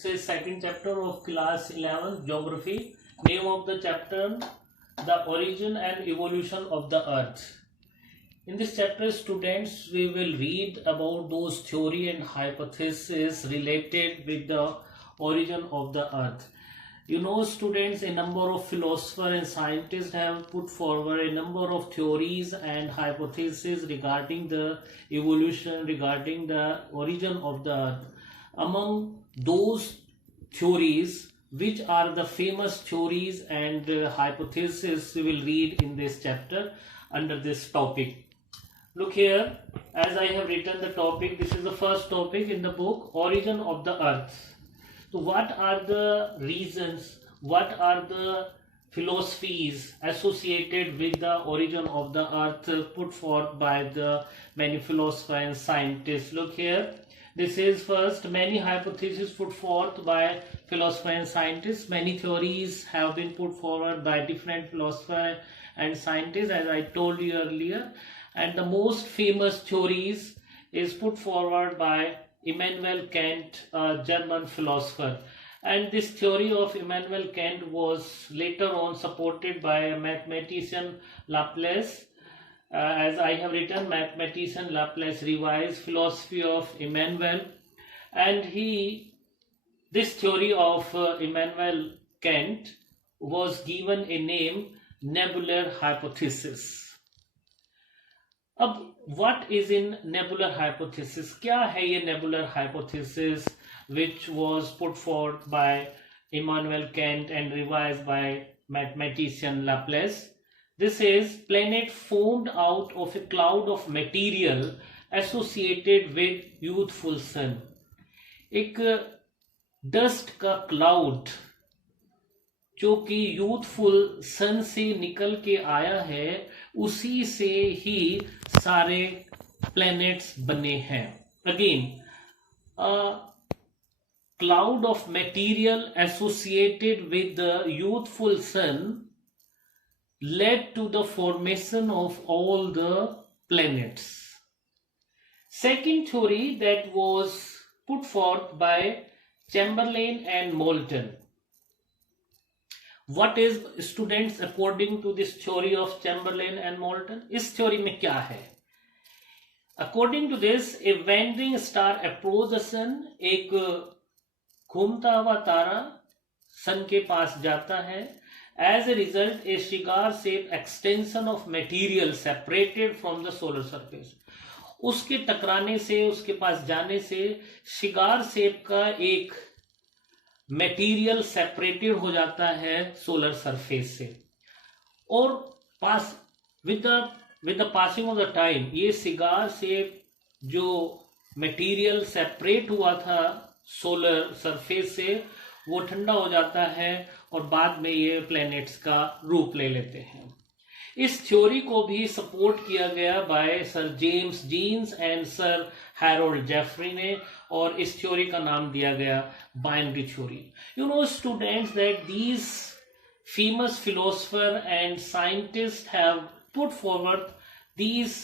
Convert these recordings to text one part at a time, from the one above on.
This is second chapter of class 11 geography. Name of the chapter, the origin and evolution of the earth. In this chapter, students, we will read about those theory and hypotheses related with the origin of the earth. You know, students, a number of philosophers and scientists have put forward a number of theories and hypotheses regarding the evolution, regarding the origin of the earth. Among those theories, which are the famous theories and hypotheses, we will read in this chapter under this topic. Look here, as I have written the topic, this is the first topic in the book, origin of the earth. So what are the reasons, what are the philosophies associated with the origin of the earth put forth by the many philosophers and scientists? Look here, this is first many hypotheses put forth by philosophers and scientists. Many theories have been put forward by different philosophers and scientists, as I told you earlier. And the most famous theories is put forward by Immanuel Kant, a German philosopher. And this theory of Immanuel Kant was later on supported by a mathematician Laplace. As I have written, mathematician Laplace revised philosophy of Immanuel, and this theory of Immanuel Kant was given a name, nebular hypothesis. अब what is in nebular hypothesis? क्या है ये nebular hypothesis which was put forth by Immanuel Kant and revised by mathematician Laplace? This is planet formed out of a cloud of material associated with youthful sun. एक dust का cloud जो कि youthful सन से निकल के आया है, उसी से ही सारे प्लैनेट्स बने हैं. Again, cloud of material associated with the youthful sun led to the formation of all the planets. Second theory that was put forth by Chamberlain and Moulton. What is, students, according to this theory of Chamberlain and Moulton? इस theory में क्या है? According to this, a wandering star approached the sun. एक घूमता हुआ तारा सन के पास जाता है. As a result, a cigar-shaped extension of material separated from the solar surface. उसके टकराने से, उसके पास जाने से शिगार शेप का एक मटेरियल सेपरेटेड हो जाता है सोलर सरफेस से, और पास with the passing of the time ये सिगार शेप जो मटेरियल सेपरेट हुआ था सोलर सरफेस से, वो ठंडा हो जाता है और बाद में ये प्लैनेट्स का रूप ले लेते हैं. इस थ्योरी को भी सपोर्ट किया गया by sir James Jeans and sir Harold Jeffrey ने, और इस थ्योरी का नाम दिया गया binary theory. You know students that these famous philosopher and scientist have put forward these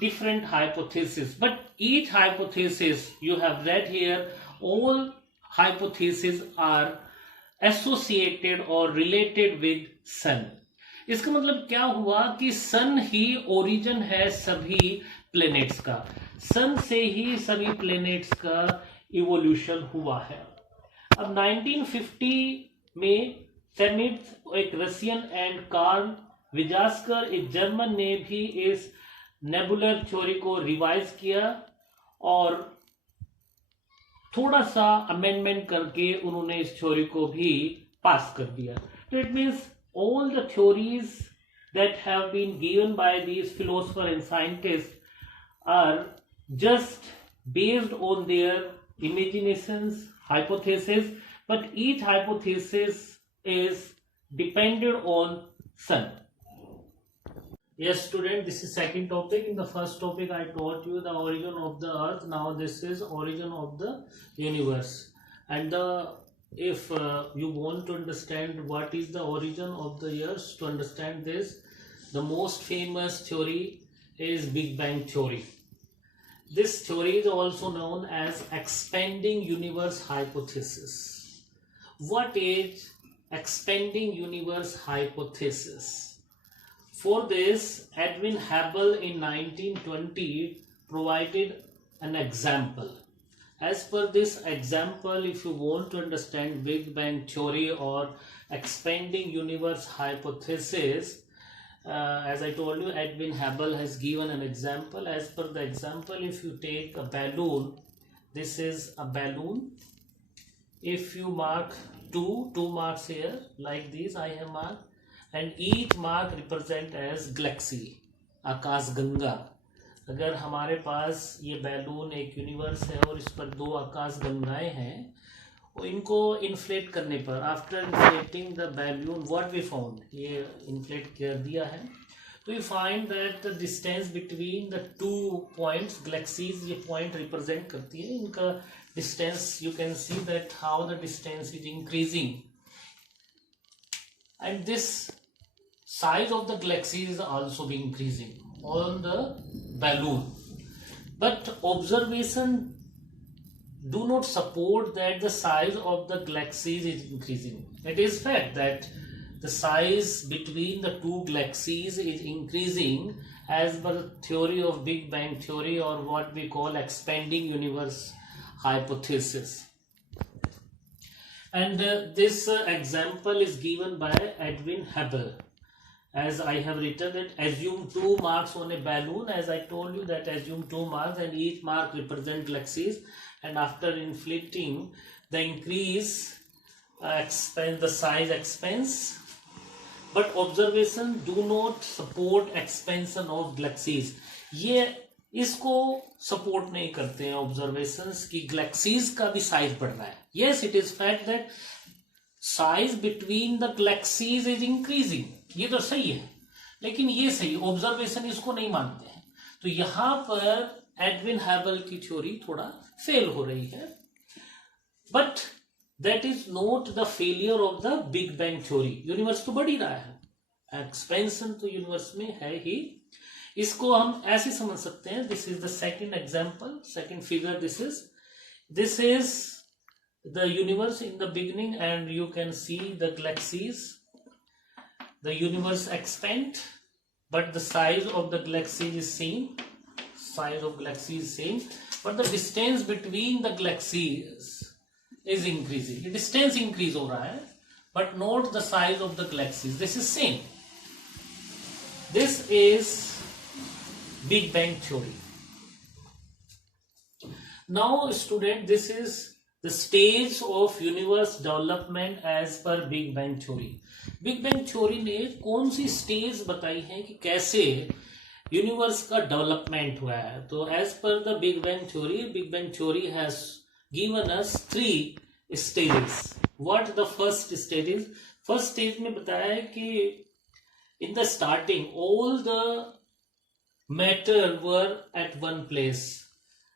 different hypotheses, but each hypothesis you have read here, all hypotheses are associated or related with sun. इसका मतलब क्या हुआ कि सन ही origin है सभी planets का, सन से ही सभी प्लैनेट्स का इवोल्यूशन हुआ है. अब 1950 में सेमिट, एक रशियन, एंड कार्ल विजास्कर, एक जर्मन, ने भी इस नेबुलर थ्योरी को रिवाइज किया और थोड़ा सा अमेंडमेंट करके उन्होंने इस थ्योरी को भी पास कर दिया. तो it means all the theories that have been given by these philosophers and scientists are just based on their imaginations, hypotheses, but each hypothesis is dependent on sun. Yes, student, this is second topic. In the first topic I taught you the origin of the earth. Now this is origin of the universe. And if you want to understand what is the origin of the universe, to understand this, the most famous theory is Big Bang theory. This theory is also known as expanding universe hypothesis. What is expanding universe hypothesis? For this, Edwin Hubble in 1920 provided an example. As per this example, if you want to understand Big Bang theory or expanding universe hypothesis, as I told you, Edwin Hubble has given an example. As per the example, if you take a balloon, this is a balloon. If you mark two marks here, like this I have marked, and each mark represent as galaxy, आकाश गंगा. अगर हमारे पास ये balloon एक universe है और इस पर दो आकाश गंगाएं हैं, इनको इन्फ्लेट करने पर, after inflating the balloon, what we found, ये इन्फ्लेट कर दिया है, तो we find that the distance between the two points, galaxies, ये पॉइंट रिप्रेजेंट करती है, इनका distance, you can see that how the distance is increasing, and this size of the galaxies is also be increasing on the balloon. But observation do not support that the size of the galaxies is increasing. It is fact that the size between the two galaxies is increasing as per the theory of Big Bang theory, or what we call expanding universe hypothesis. And this example is given by Edwin Hubble. As I have written it, assume 2 marks on a balloon. As I told you that assume 2 marks and each mark represent galaxies, and after inflating the increase expand, the size expands, but observation do not support expansion of galaxies. ये इसको support नहीं करते हैं observations की galaxies का भी size बढ़ रहा है. Yes, it is fact that size between the galaxies is increasing. ये तो सही है, लेकिन ये सही ऑब्जर्वेशन इसको नहीं मानते हैं, तो यहां पर एडविन हबल की थ्योरी थोड़ा फेल हो रही है. But that is not the failure of the big bang theory. Universe तो बढ़ ही रहा है, एक्सपेंशन तो यूनिवर्स में है ही. इसको हम ऐसे समझ सकते हैं, this is the second example, second figure, this is the universe in the beginning and you can see the galaxies. The universe expand, but the size of the galaxies is same. Size of galaxies is same, but the distance between the galaxies is increasing. The distance increase हो रहा है, but not the size of the galaxies. This is same. This is Big Bang theory. Now, student, this is the stage of universe development as per Big Bang theory. Big bang theory ने कौन सी stage बताई है कि कैसे universe का development हुआ है. तो as per the big bang theory has given us 3 stages. What the first stage is? First stage में बताया है कि in the starting all the matter were at one place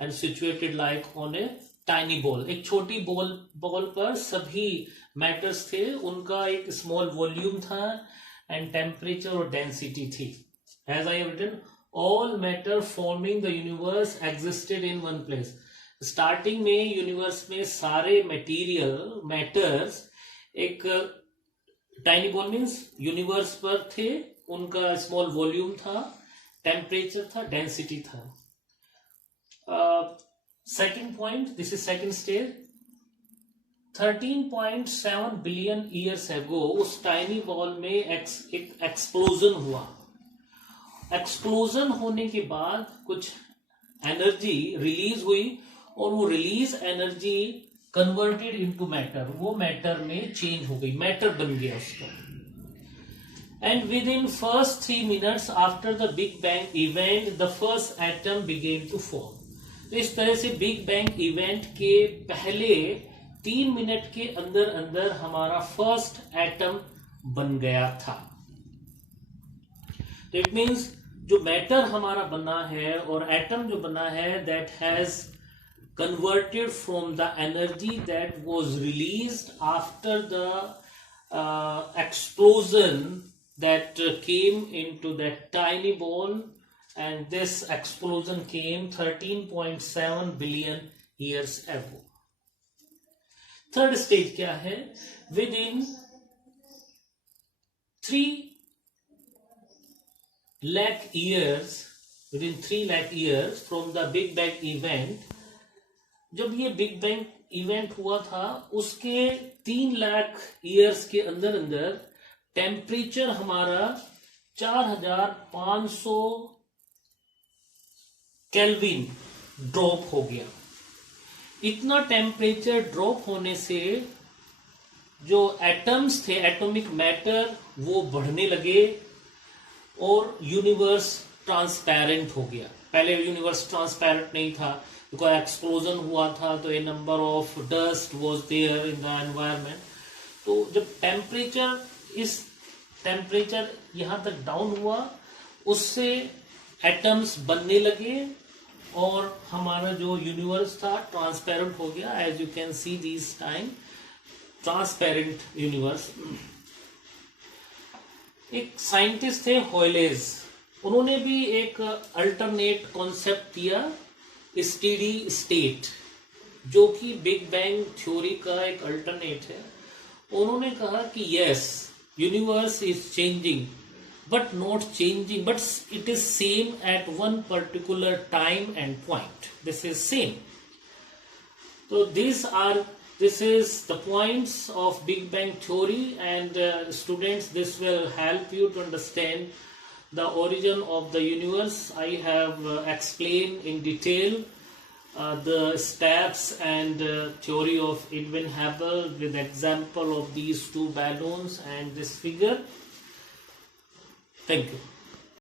and situated like on a tiny ball. एक छोटी ball पर सभी matters थे, उनका एक स्मॉल वॉल्यूम था एंड टेम्परेचर और डेंसिटी थी. As I have written, all matter forming the universe existed in one place. Starting में यूनिवर्स में सारे मटेरियल मैटर्स एक टाइनी बॉल मीन्स यूनिवर्स पर थे, उनका स्मॉल वॉल्यूम था, टेम्परेचर था, डेंसिटी था. Second point, this is second stage. 13.7 billion years ago उस टाइनी बॉल में एक एक्सप्लोजन हुआ. एक्सप्लोजन होने के बाद कुछ एनर्जी रिलीज हुई और वो release energy converted into matter, वो मैटर में चेंज हो गई, मैटर बन गया उसका. And within first 3 minutes after the big bang event the first atom began to form. तो इस तरह से बिग बैंग इवेंट के पहले 3 मिनट के अंदर अंदर हमारा फर्स्ट एटम बन गया था. तो इट मीन्स जो मैटर हमारा बना है और एटम जो बना है, that has converted from the energy that was released after the explosion that came into that tiny ball and this explosion came 13.7 billion years ago. Third stage क्या है? Within 3 lakh years from the Big Bang event, जब ये big bang event हुआ था उसके 3 lakh years के अंदर अंदर टेम्परेचर हमारा 4500 केल्विन ड्रॉप हो गया। इतना टेम्परेचर ड्रॉप होने से जो एटम्स थे, एटॉमिक मैटर, वो बढ़ने लगे और यूनिवर्स ट्रांसपेरेंट हो गया। पहले यूनिवर्स ट्रांसपेरेंट नहीं था, बिकॉज एक्सप्लोजन हुआ था तो a number of dust was there in the environment. तो जब टेम्परेचर यहां तक डाउन हुआ, उससे एटम्स बनने लगे और हमारा जो यूनिवर्स था ट्रांसपेरेंट हो गया। As you can see this time transparent universe. एक साइंटिस्ट थे हॉयलेज, उन्होंने भी एक अल्टरनेट कॉन्सेप्ट दिया, स्टेडी स्टेट, जो कि बिग बैंग थ्योरी का एक अल्टरनेट है। उन्होंने कहा कि yes, universe is changing but not changing, but it is same at one particular time and point. This is same. So this is the points of Big Bang theory, and students, this will help you to understand the origin of the universe. I have explained in detail the steps and theory of Edwin Hubble with example of these two balloons and this figure. Thank you.